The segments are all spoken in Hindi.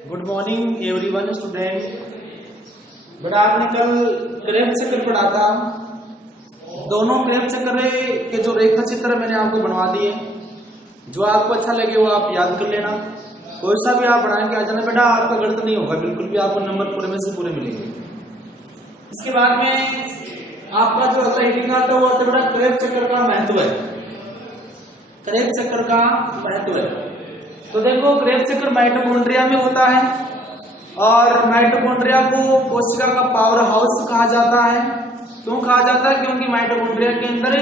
Good morning everyone student. बेटा आपने कल क्रेब चक्र पढ़ा था। दोनों क्रेब चक्र के जो रेखा चित्र मैंने आपको बनवा दिए, जो आपको अच्छा लगे वो आप याद कर लेना। कोई सा भी आप बना के आ जाना बेटा, आपका गलत नहीं होगा, बिल्कुल भी आपको नंबर पूरे में से पूरे मिलेंगे। इसके बाद में आपका जो अगला हेडिंग आता है वो आता है बेटा क्रेब चक्र का महत्व है। क्रेब चक्र का महत्व है तो देखो, क्रेब चक्र माइटोकॉन्ड्रिया में होता है और माइटोकॉन्ड्रिया को कोशिका का पावर हाउस कहा जाता है। क्यों कहा जाता है? क्योंकि माइटोकॉन्ड्रिया के अंदर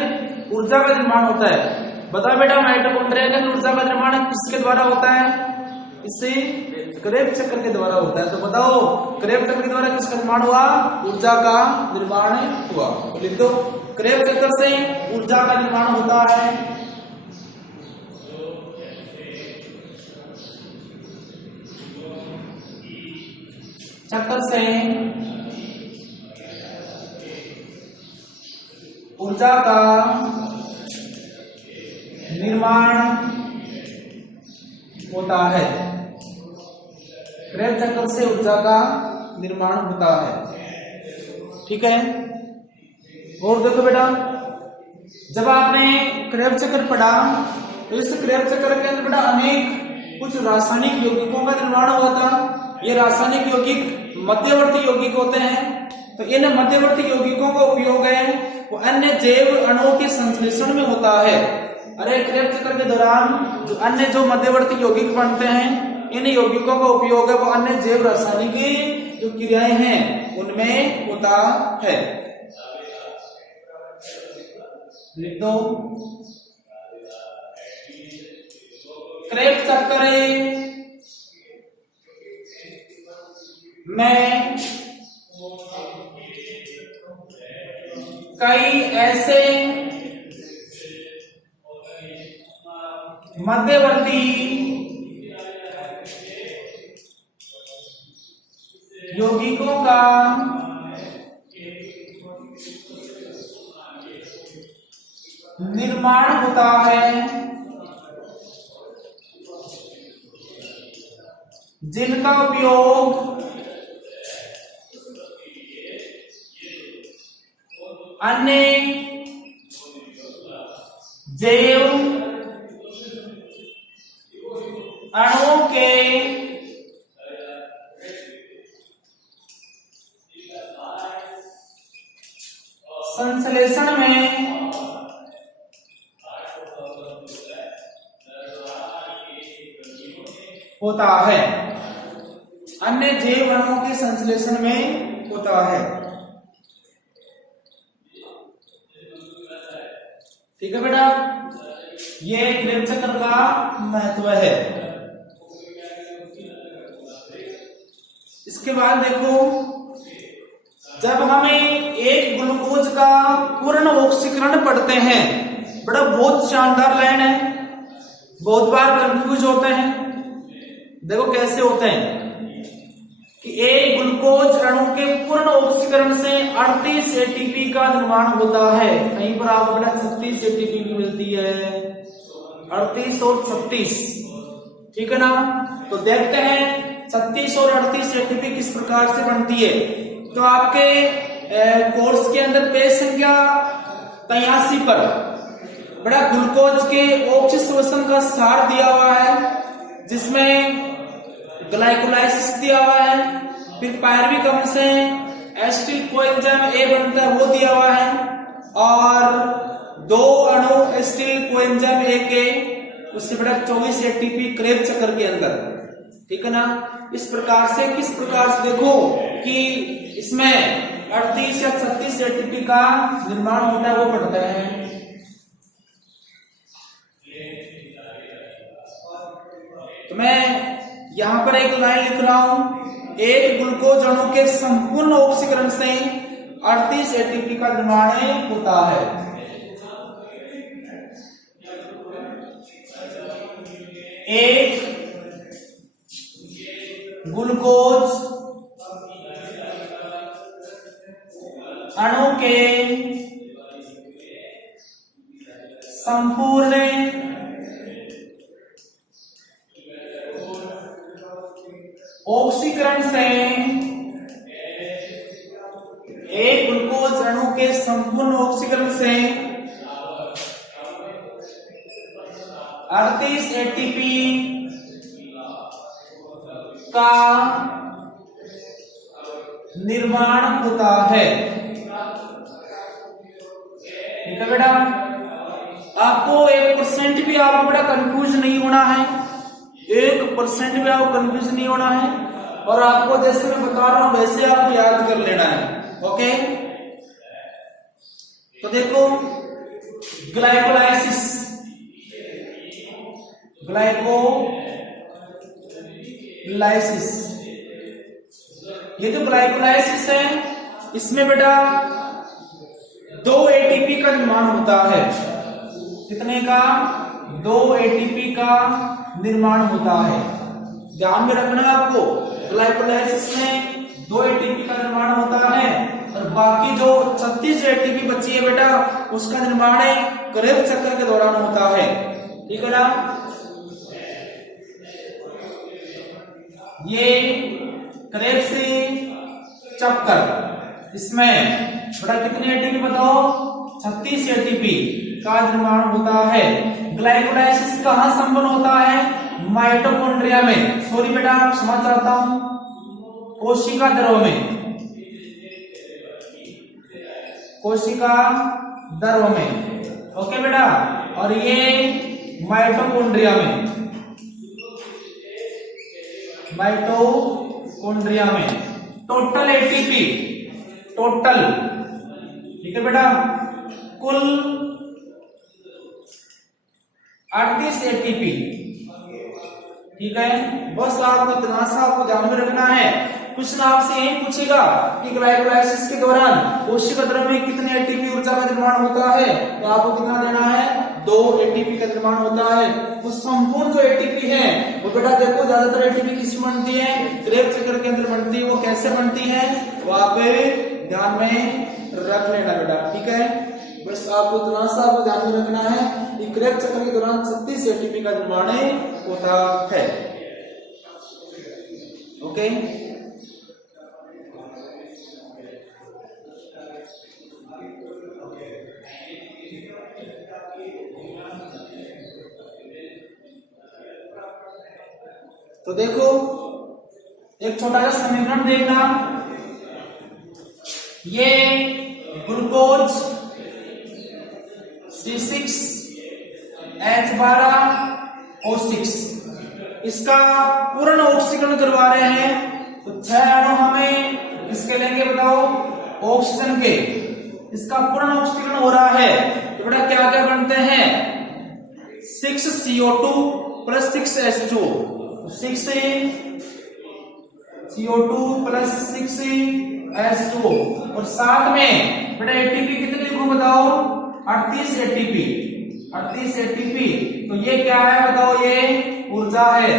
ऊर्जा का निर्माण होता है। बताओ बेटा, माइटोकॉन्ड्रिया के अंदर ऊर्जा का निर्माण किसके द्वारा होता है? इसी क्रेब चक्र के द्वारा होता है। तो बताओ, क्रेब चक्र के द्वारा किसका निर्माण हुआ? ऊर्जा का निर्माण हुआ। तो लिख दो, क्रेब चक्र से ऊर्जा का निर्माण होता है। चक्र से ऊर्जा का निर्माण होता है। क्रेब चक्र से ऊर्जा का निर्माण होता है। ठीक है। और देखो बेटा, जब आपने क्रेब चक्र पढ़ा तो इस क्रेब चक्र के अंदर बेटा अनेक कुछ रासायनिक यौगिकों का निर्माण हुआ था। ये रासायनिक यौगिक मध्यवर्ती यौगिक होते हैं। तो इन मध्यवर्ती यौगिकों का उपयोग है वो अन्य जैव अणुओं के संश्लेषण में होता है। अरे क्रेब चक्र के दौरान जो मध्यवर्ती यौगिक बनते हैं, इन यौगिकों का उपयोग है वो अन्य जैव रासायनिक जो क्रियाएं हैं उनमें होता है। लिख दो, क्रेब चक्र में कई ऐसे मध्यवर्ती यौगिकों का निर्माण होता है जिनका उपयोग अन्य जैव अणुओं के संश्लेषण में होता है। अन्य जैव अणुओं के संश्लेषण में होता है। ठीक है बेटा, ये क्रेब चक्र का महत्व है। इसके बाद देखो, जब हमें एक ग्लूकोज का पूर्ण ऑक्सीकरण पढ़ते हैं, बड़ा बहुत शानदार लाइन है, बहुत बार कंफ्यूज होते हैं। देखो कैसे होते हैं कि एक ग्लूकोज अणु के पूर्ण ऑक्सीकरण से 38 एटीपी का निर्माण होता है। कहीं पर आपको बेटा 36 एटीपी भी मिलती है, 38 और 36। ठीक है ना? तो देखते हैं 36 और 38 एटीपी किस प्रकार से बनती है। तो आपके कोर्स के अंदर पेज संख्या 83 पर बड़ा ग्लूकोज के ऑक्सीश्वसन का सार दिया हुआ है, जिसमें ग्लाइकोलाइसिस दिया हुआ है, फिर पायरुविक अम्ल से एसिटिल कोएंजाइम ए बनता है वो दिया हुआ है, और 2 अणु एसिटिल कोएंजाइम ए के उससे बड़ा 24 एटीपी क्रेब चक्र के अंदर। ठीक है ना? इस प्रकार से किस प्रकार से देखो कि इसमें 38 या 36 एटीपी का निर्माण होता है वो पढ़ते हैं। तो मैं यहां पर एक लाइन लिख रहा हूं, एक ग्लूकोज अणु के संपूर्ण ऑक्सीकरण से 38 एटीपी का निर्माण होता है। एक ग्लूकोज अणु के संपूर्ण ऑक्सीकरण से एक ग्लूकोज अणु के संपूर्ण ऑक्सीकरण से 38 एटीपी का निर्माण होता है। ठीक है बेटा, आपको 1% भी आपको बेटा कंफ्यूज नहीं होना है, 1% भी आपको कंफ्यूज नहीं होना है, और आपको जैसे मैं बता रहा हूं वैसे आपको याद कर लेना है। ओके, तो देखो ग्लाइकोलाइसिस, ये जो ग्लाइकोलाइसिस है इसमें बेटा 2 एटीपी का निर्माण होता है। कितने का? 2 एटीपी का निर्माण होता है। ध्यान में रखना है आपको, ग्लाइकोलाइसिस में 2 एटीपी का निर्माण होता है और बाकी जो 36 एटीपी बची है बेटा उसका निर्माण क्रेब्स चक्र के दौरान होता है। ठीक है ना, ये क्रेब्स चक्कर, इसमें बेटा कितने एटीपी बताओ? 36 एटीपी का निर्माण होता है। ग्लाइकोलाइसिस कहां संपन्न होता है? माइटोकॉन्ड्रिया में, सॉरी बेटा क्षमा चाहता हूं, कोशिका द्रव में, कोशिका द्रव में। ओके बेटा, और ये माइटोकॉन्ड्रिया में, माइटोकॉन्ड्रिया में टोटल एटीपी, टोटल, ठीक है बेटा, कुल 38 एटीपी। ठीक है, बस आपको इतना सा आपको ध्यान में रखना है। क्वेश्चन आपसे यही पूछेगा कि ग्लाइकोलाइसिस के दौरान कोशिका द्रव में कितने एटीपी ऊर्जा का निर्माण होता है, तो आपको कितना देना है? 2 एटीपी का निर्माण होता है। तो संपूर्ण जो एटीपी है वो बेटा देखो ज्यादातर एटीपी किसमें बनती है? क्रेब्स चक्र के अंदर बनती है। वो कैसे बनती है वो आप ध्यान में रख लेना बेटा। ठीक है, बस आपको इतना सा आपको ध्यान में रखना है कि क्रेब्स चक्र के दौरान 36 एटीपी का निर्माण होता है। ओके, तो देखो एक छोटा सा समीकरण देखना, ये ग्लूकोज C6H12O6 इसका पूर्ण ऑक्सीकरण करवा रहे हैं। तो 6 अणु हमें इसके लेंगे बताओ ऑक्सीजन के, इसका पूर्ण ऑक्सीकरण हो रहा है। तो बेटा क्या क्या बनते हैं? 6CO2 plus 6H2, 6CO2 plus 6H2, और साथ में बेटा एटीपी कितने लिखूं बताओ? 38 एटीपी, 38 एटीपी। तो ये क्या है बताओ? ये ऊर्जा है।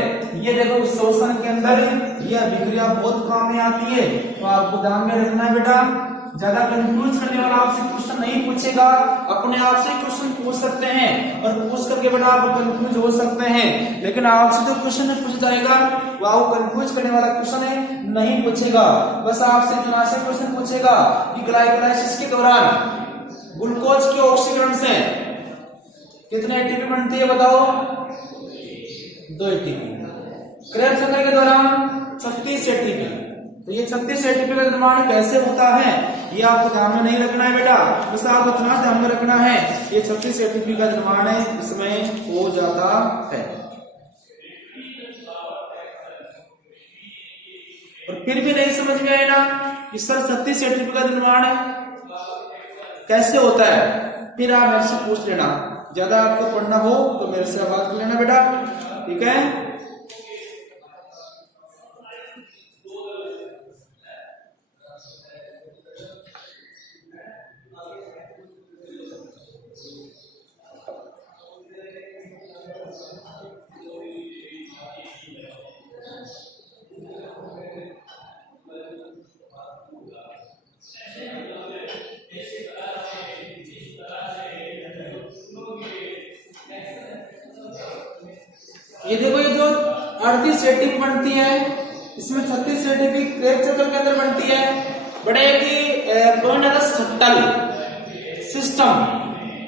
ये देखो शोषण के अंदर यह अभिक्रिया बहुत काम में आती है, तो आपको ध्यान में रखना है बेटा। ज्यादा कंफ्यूज करने वाला आपसे क्वेश्चन नहीं पूछेगा, अपने आप से क्वेश्चन पूछ सकते हैं और पूछ करके बेटा आप कंफ्यूज हो सकते हैं, लेकिन आपसे जो क्वेश्चन पूछ जाएगा वो आपको कंफ्यूज करने वाला क्वेश्चन नहीं पूछेगा। बस आपसे इतना से क्वेश्चन पूछेगा कि ग्लाइकोलाइसिस के दौरान ग्लूकोज के ऑक्सीकरण से कितने एटीपी बनती है बताओ? 2 एटीपी। क्रेब्स चक्र के दौरान 36 एटीपी। तो ये 36 एटीपी का निर्माण कैसे होता है ये आपको ध्यान में नहीं रखना है बेटा, बस आपको इतना ध्यान में रखना है ये 36 एटीपी का निर्माण इसमें हो जाता है। और फिर भी नहीं समझ में आए ना कि सर 36 एटीपी का निर्माण कैसे होता है, फिर आप मेरे से पूछ लेना। ज्यादा आपको पढ़ना हो तो मेरे से बात कर लेना बेटा, ठीक है। ये देखो ये जो 38 एटीपी बनती है इसमें 36 एटीपी क्रेब सर्कल के अंदर बनती है। बड़े की पॉइंट है सटल सिस्टम।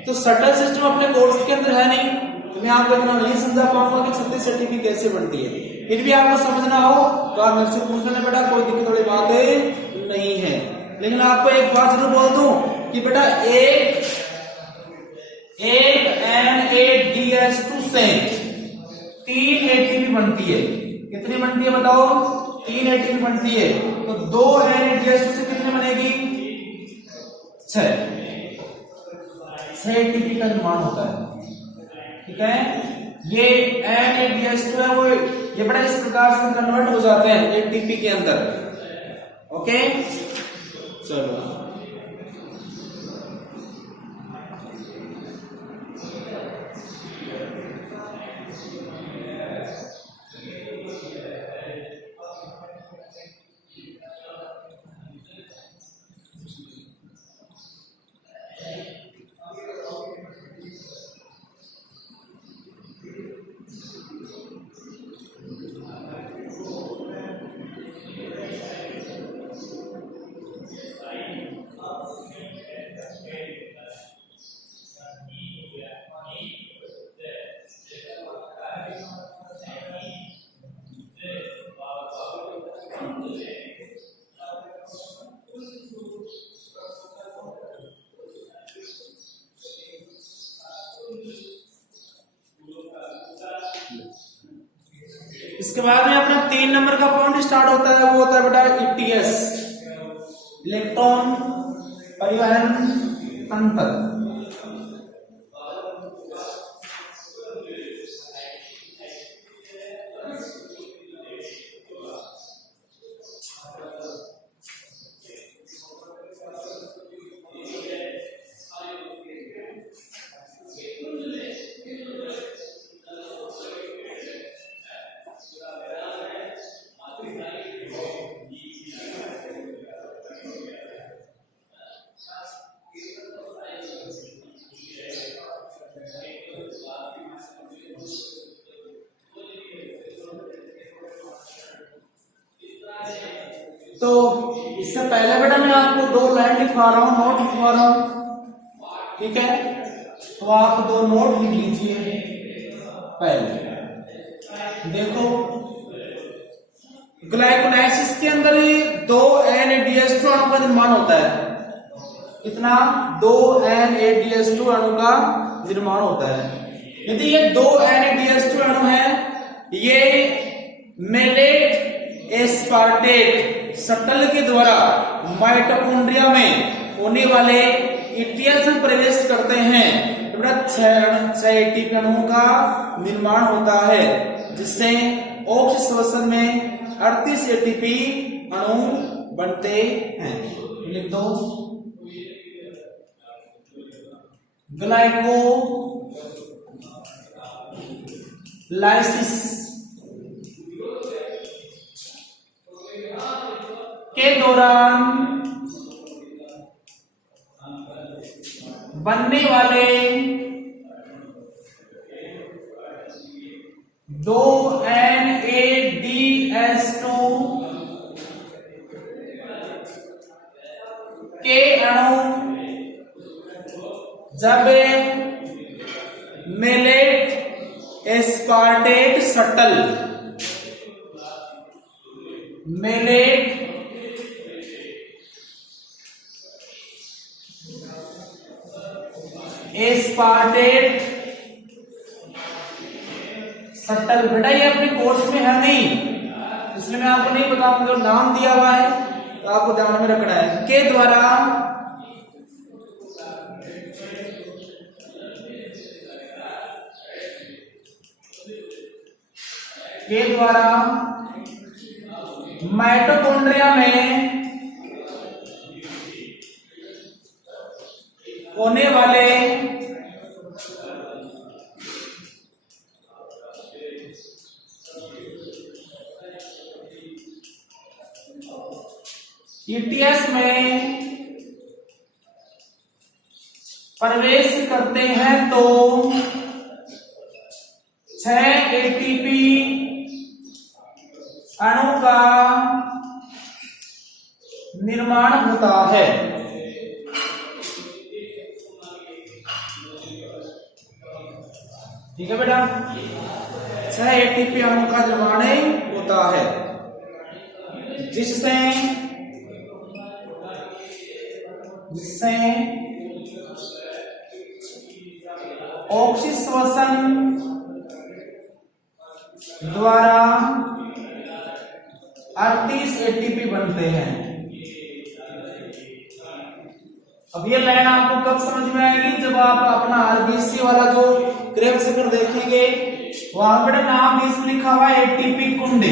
तो सटल सिस्टम अपने कोर्स के अंदर है नहीं, तो मैं आपको इतना नहीं समझा पाऊंगा कि 36 एटीपी कैसे बनती है। फिर भी आपको समझना हो तो आप मेरे से पूछ लेना बेटा, कोई दिक्कत वाली बात नहीं है। लेकिन आपको एक बात जरूर बोल दूं कि बेटा एक Na-DS2 से 3 एटीपी बनती है। कितनी बनती है बताओ? 3 एटीपी बनती है। तो 2 Na-DS2 से कितने बनेगी? 6 एटीपी का निर्माण होता है। ठीक है, ये Na-DS2 है वो, ये बड़ा इस प्रकार से कन्वर्ट हो जाते हैं एटीपी के अंदर। ओके, चलो इसके बाद में अपना 3 नंबर का पॉइंट स्टार्ट होता है, वो होता है बेटा ETS, इलेक्ट्रॉन परिवहन तंत्र। तो इससे पहले बेटा मैं आपको 2 लाइन लिखवा रहा हूं, नोट लिखवा रहा हूं। ठीक है, तो आप 2 नोट लिख लीजिए। पहले देखो, ग्लाइकोलाइसिस के अंदर 2 Na-DS2 अणु का निर्माण होता है। कितना? 2 Na-DS2 अणु का निर्माण होता है। यदि ये 2 Na-DS2 अणु है, ये मेलेट एस्पार्टेट शटल के द्वारा माइटोकॉन्ड्रिया में होने वाले ETS में प्रवेश करते हैं, तो बेटा 6 एटीपी अणुओं का निर्माण होता है, जिससे ऑक्सीजन श्वसन में 38 एटीपी अणु बनते हैं। लिख दो, ग्लाइकोलाइसिस के दौरान बनने वाले 2 Na-DS2 के अणु जब मेलेट एस्पार्टेट शटल बेटा ये अपने कोर्स में है नहीं, इसलिए मैं आपको नहीं बताऊंगा। जो नाम दिया हुआ है तो आपको ध्यान में रखना है। के द्वारा माइटोकॉन्ड्रिया में होने वाले ETS में प्रवेश करते हैं तो 6 एटीपी अणु का निर्माण होता है। ठीक है बेटा, 6 एटीपी अणु का निर्माण होता है, जिससे ऑक्सीश्वसन द्वारा 38 एटीपी बनते हैं। अब ये लाइन आपको कब समझ में आएगी, जब आप अपना आरबीसी वाला जो क्रेब्स चक्र देखेंगे, वहां पर नाम इसमें लिखा हुआ है एटीपी कुंड।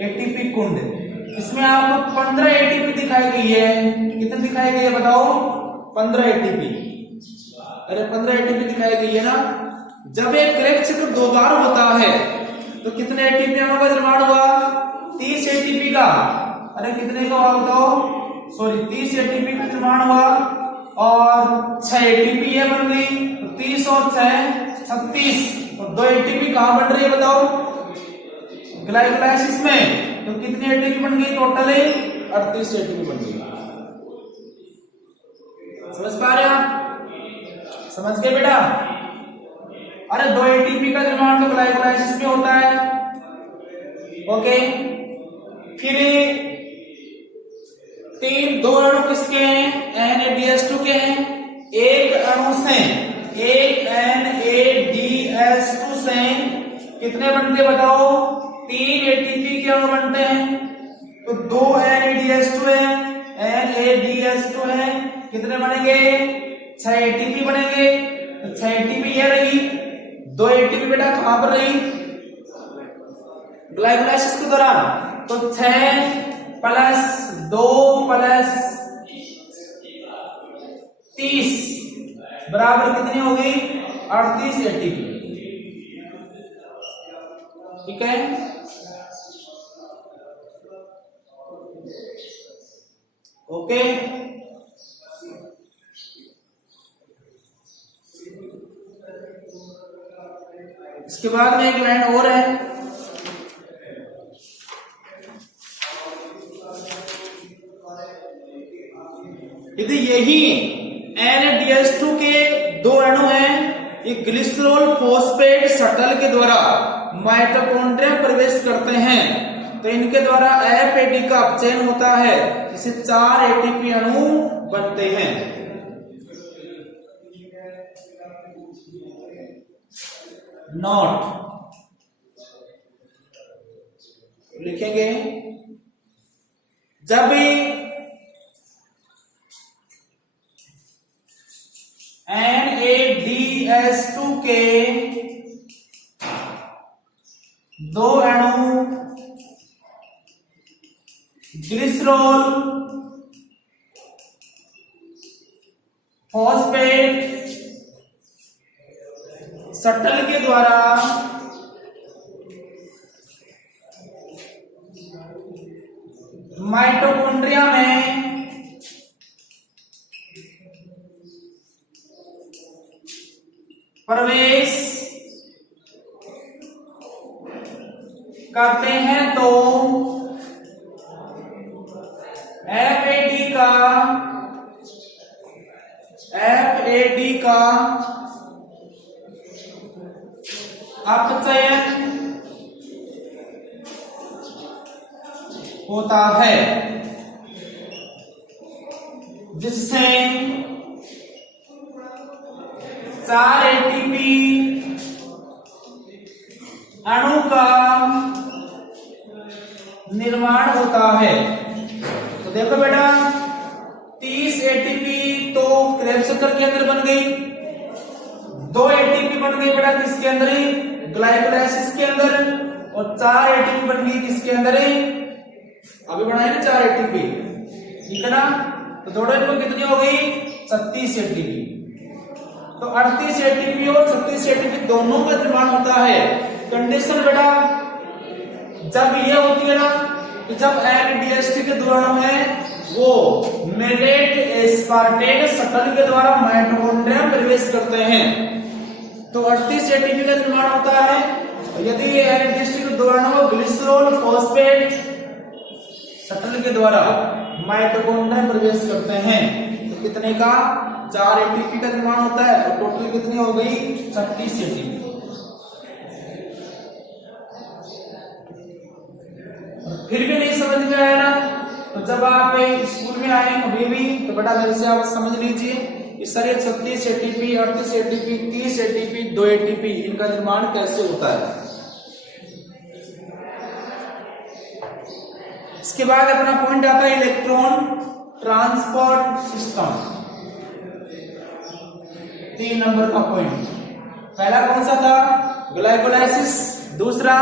एटीपी कुंड, इसमें आपको 15 एटीपी दिखाई गई है। कितने दिखाई गई है बताओ? 15 एटीपी। अरे 15 एटीपी दिखाई गई है ना। जब एक क्रेब्स चक्र 2 बार होता है तो कितने एटीपी अणु का निर्माण हुआ? 30 एटीपी का। अरे कितने का हुआ बताओ? सॉरी 30 एटीपी का निर्माण हुआ और 6 एटीपी ये बन गई, तो 30 और 6 36, और 2 एटीपी कहां बन रही है बताओ? ग्लाइकोलाइसिस में। तो कितनी एटीपी बन गई टोटल? 38 एटीपी बन गई। समझ पा रहे आप? समझ गए बेटा? अरे 2 एटीपी का निर्माण तो ग्लाइकोलाइसिस में होता है। ओके, फिर 2 अणु किसके हैं? NADH2 के हैं। एक अणु से, एक NADH2 से कितने बनते बताओ? 3 एटीपी के अणु बनते हैं। तो 2 NADH2 है, NADH2 है, कितने बनेंगे? 6 एटीपी बनेंगे। तो 6 एटीपी ये रही, 2 एटीपी बेटा कहां पर रही? ग्लाइकोलाइसिस के दौरान। तो 6 प्लस 2 प्लस 30 बराबर कितनी होगी? 38 एटीपी। ठीक है, ओके। इसके बाद में एक लाइन और है, यदि यही NADH2 के 2 अणु हैं, ये ग्लिसरॉल फॉस्फेट शटल के द्वारा माइटोकॉन्ड्रिया प्रवेश करते हैं, तो इनके द्वारा FAD का अपचयन होता है, जिससे 4 एटीपी अणु बनते हैं। नोट लिखेंगे, जब NADH2 के 2 अणु ग्लिसरॉल फॉस्फेट शटल के द्वारा माइटोकॉन्ड्रिया में प्रवेश करते हैं, तो FAD का अपचयन होता है, जिससे 4 एटीपी अणु का निर्माण होता है। तो देखो बेटा, 30 एटीपी तो क्रेब्स चक्र के अंदर बन गई, 2 एटीपी बन गई बेटा किसके अंदर? ग्लाइकोलाइसिस के अंदर, और 4 एटीपी बन गई किसके अंदर? अभी बनाए ना 4 एटीपी, ठीक है ना। तो जोड़ो इनको, कितनी हो गई? 36 एटीपी। तो 38 एटीपी और 36 एटीपी दोनों का निर्माण होता है। कंडीशन बेटा जब ये होती है ना, कि जब NADH2 के 2 अणु है, वो मेलेट एस्पार्टेट शटल के द्वारा माइटोकॉन्ड्रिया प्रवेश करते हैं, तो 38 एटीपी का निर्माण होता है। यदि NADH2 के द्वारा वो ग्लिसरॉल फॉस्फेट शटल के द्वारा माइटोकॉन्ड्रिया में प्रवेश करते हैं तो कितने का 4 ATP का निर्माण होता है और टोटल कितनी हो गई 36 ATP। फिर भी नहीं समझ में आया ना, तो जब आप स्कूल में आए कभी भी तो बेटा मेरे से आप समझ लीजिए इस सारे 36 ATP 38 ATP 30 ATP 2 ATP इनका निर्माण कैसे होता है। इसके बाद अपना पॉइंट आता है इलेक्ट्रॉन ट्रांसपोर्ट सिस्टम, 3 नंबर का पॉइंट। पहला कौन सा था ग्लाइकोलाइसिस, दूसरा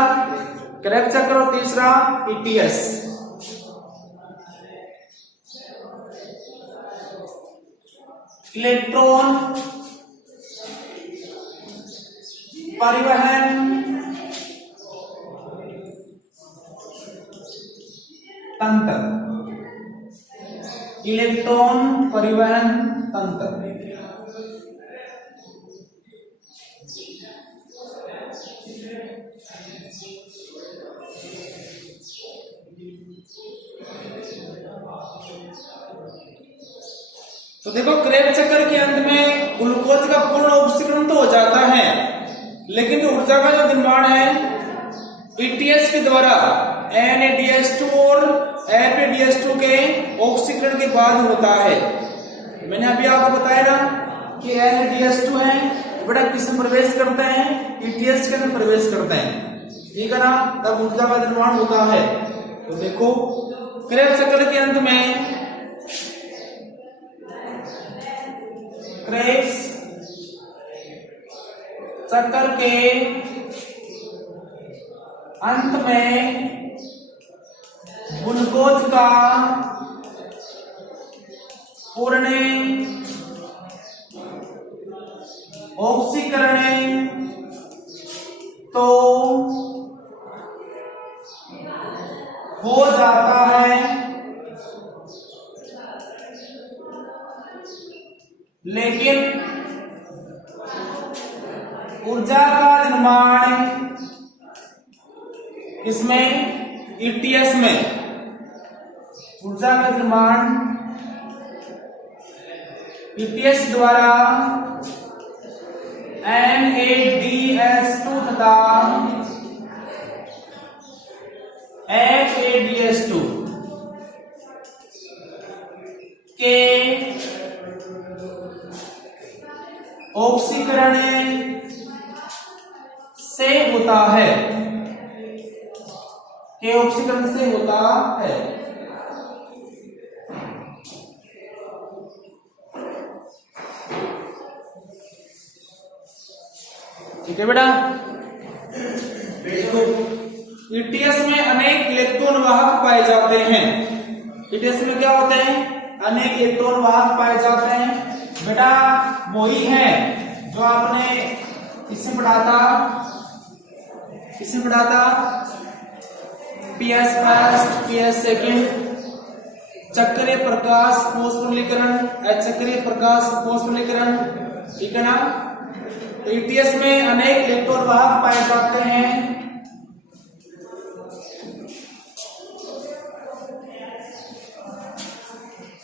क्रेब्स चक्र और तीसरा ETS। इलेक्ट्रॉन परिवहन तंत्र, इलेक्ट्रॉन परिवहन तंत्र। तो देखो क्रेब्स चक्र के अंत में ग्लूकोज का पूर्ण ऑक्सीकरण तो हो जाता है, लेकिन जो ऊर्जा का जो निर्माण है ETS के द्वारा NADH2 और FADH2 के ऑक्सीकरण के बाद होता है। मैंने अभी आपको बताया ना कि NADH2 है बड़ा किसमें प्रवेश करते हैं ETS के अंदर प्रवेश करते हैं, ठीक है ना, तब ऊर्जा का निर्माण होता है। तो देखो क्रेब्स चक्र के अंत में क्रेब्स चक्र के अंत में ग्लूकोज का पूर्ण ऑक्सीकरण तो हो जाता है, लेकिन ऊर्जा का निर्माण इसमें ETS में ऊर्जा का निर्माण ETS द्वारा NADH2 तथा FADH2 के ऑक्सीकरण से होता है, के ऑक्सीकरण से होता है। ठीक है बेटा। ETS में अनेक इलेक्ट्रॉन वाहक पाए जाते हैं। ETS में क्या होते हैं अनेक इलेक्ट्रॉन वाहक पाए जाते हैं बेटा, वही है जो आपने किससे पढ़ा था PS फर्स्ट PS सेकेंड, चक्रीय प्रकाश फॉस्फोरिलीकरण, अचक्रीय प्रकाश फॉस्फोरिलीकरण, ठीक है ना। तो ETS में अनेक इलेक्ट्रॉन वाहक पाए जाते हैं।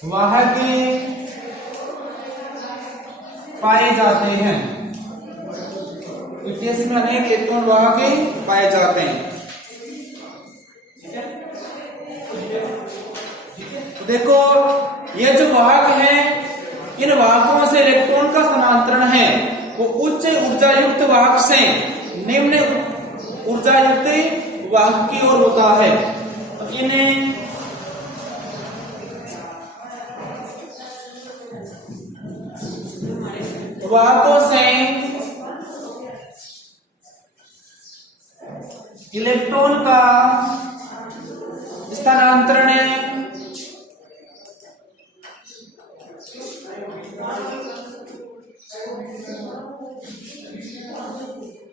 वाहक पाए जाते हैं, ETS में अनेक इलेक्ट्रॉन वाहक पाए जाते हैं। तो देखो ये जो वाहक है, इन वाहकों से इलेक्ट्रॉन का स्थानांतरण है वो उच्च ऊर्जा युक्त वाहक से निम्न ऊर्जा युक्त वाहक की ओर होता है। तो इन्हें वाहकों से इलेक्ट्रॉन का स्थानांतरण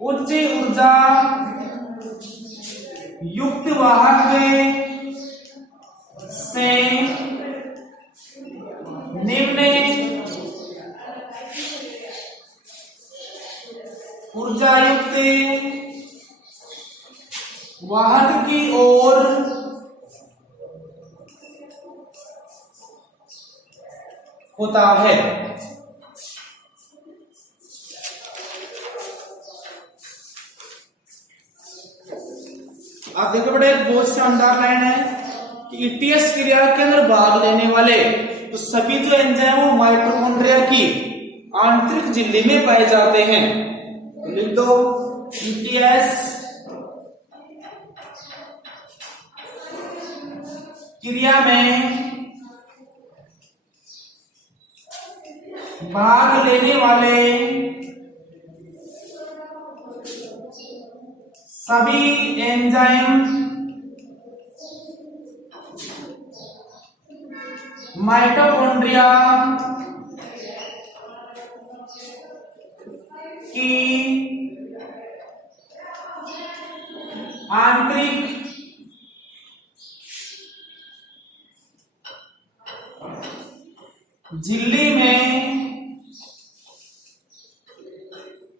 उच्च ऊर्जा युक्त वाहक से निम्न ऊर्जा युक्त वाहक की ओर होता है। आप देखो बेटा, एक बहुत शानदार लाइन है कि ईटीएस क्रिया के अंदर भाग लेने वाले तो सभी जो एंजाइम वो माइटोकॉन्ड्रिया की आंतरिक झिल्ली में पाए जाते हैं। तो लिख दो ईटीएस क्रिया में भाग लेने वाले सभी एंजाइम माइटोकॉन्ड्रिया की आंतरिक झिल्ली में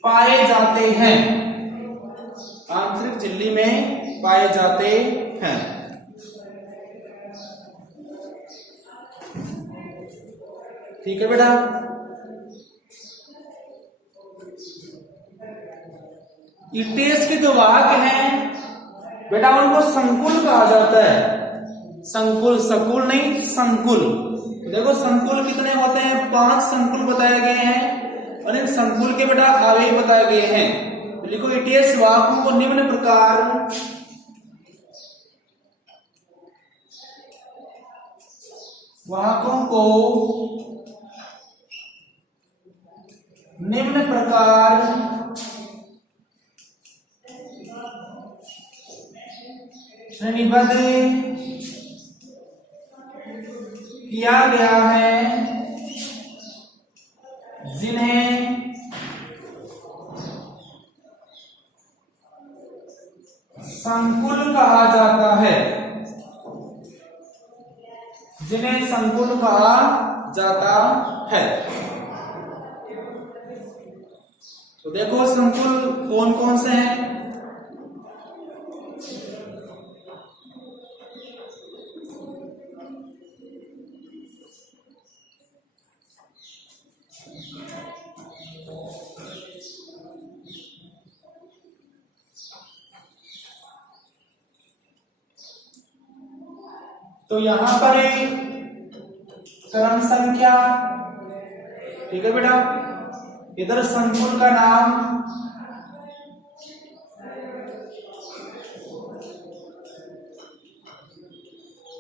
पाए जाते हैं। आंतरिक झिल्ली में पाए जाते हैं। ठीक है बेटा। ईटीएस के जो वाहक हैं बेटा उनको संकुल कहा जाता है। संकुल, सकुल नहीं, संकुल। देखो संकुल कितने होते हैं, 5 संकुल बताए गए हैं और इन संकुल के बेटा अवयव बताए गए हैं। तो लिखो ईटीएस वाहकों को निम्न प्रकार श्रेणीबद्ध किया गया है, जिन्हें संकुल कहा जाता है। जिन्हें संकुल कहा जाता है। तो देखो संकुल कौन कौन से हैं। तो यहां पर क्रम संख्या, ठीक है बेटा, इधर संकुल का नाम,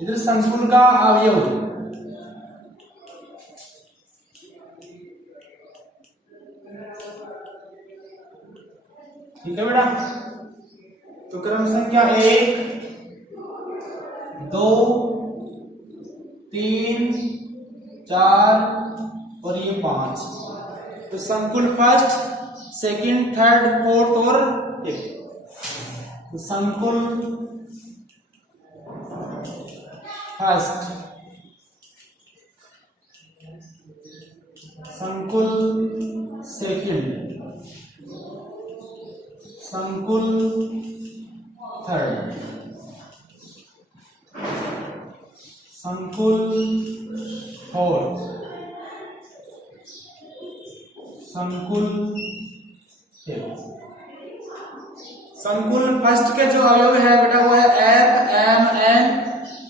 इधर संकुल का अवयव, ठीक है बेटा। तो क्रम संख्या 1, 2, 3, 4 और ये 5। तो संकुल फर्स्ट, सेकंड, थर्ड, फोर्थ और फिफ्थ। तो संकुल फर्स्ट, संकुल सेकंड, संकुल थर्ड, संकुल फोर्थ, संकुल फिफ्थ। संकुल फर्स्ट के जो अवयव है बेटा वो है एफ, एम, एन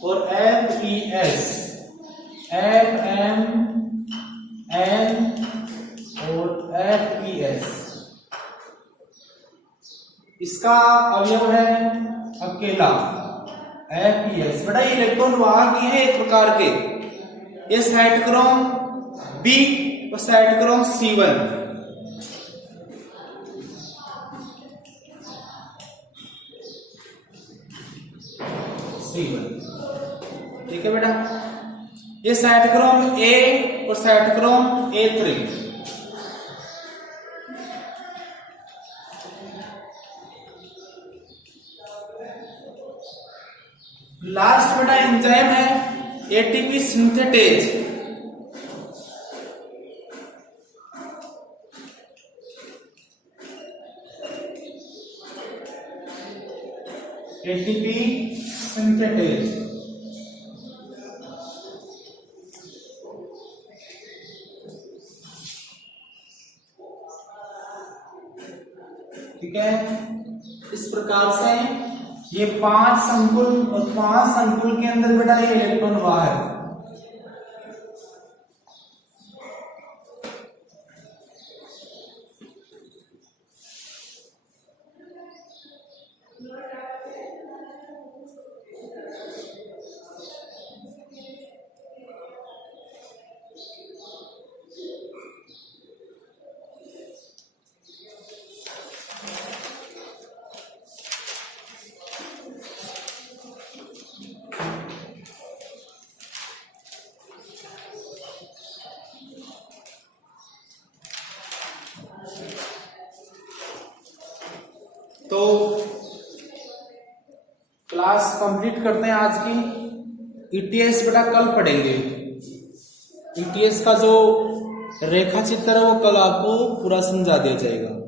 और एफ, ई, एस। एफ, एम, एन और एफ, ई, एस। इसका अवयव है अकेला एफ, बेटा ये इलेक्ट्रॉन वाहक हैं एक प्रकार के। ये साइटोक्रोम बी और साइटोक्रोम C1। ठीक है बेटा। ये साइटोक्रोम ए और साइटोक्रोम A3। लास्ट बेटा एंजाइम है एटीपी सिंथेटेज। ATP synthetase. ठीक है, इस प्रकार से ये 5 संकुल और 5 संकुल के अंदर बेटा ये इलेक्ट्रॉन बाहर। तो क्लास कंप्लीट करते हैं आज की। ईटीएस बेटा कल पढ़ेंगे। ईटीएस का जो रेखा चित्र है वो कल आपको पूरा समझा दिया जाएगा।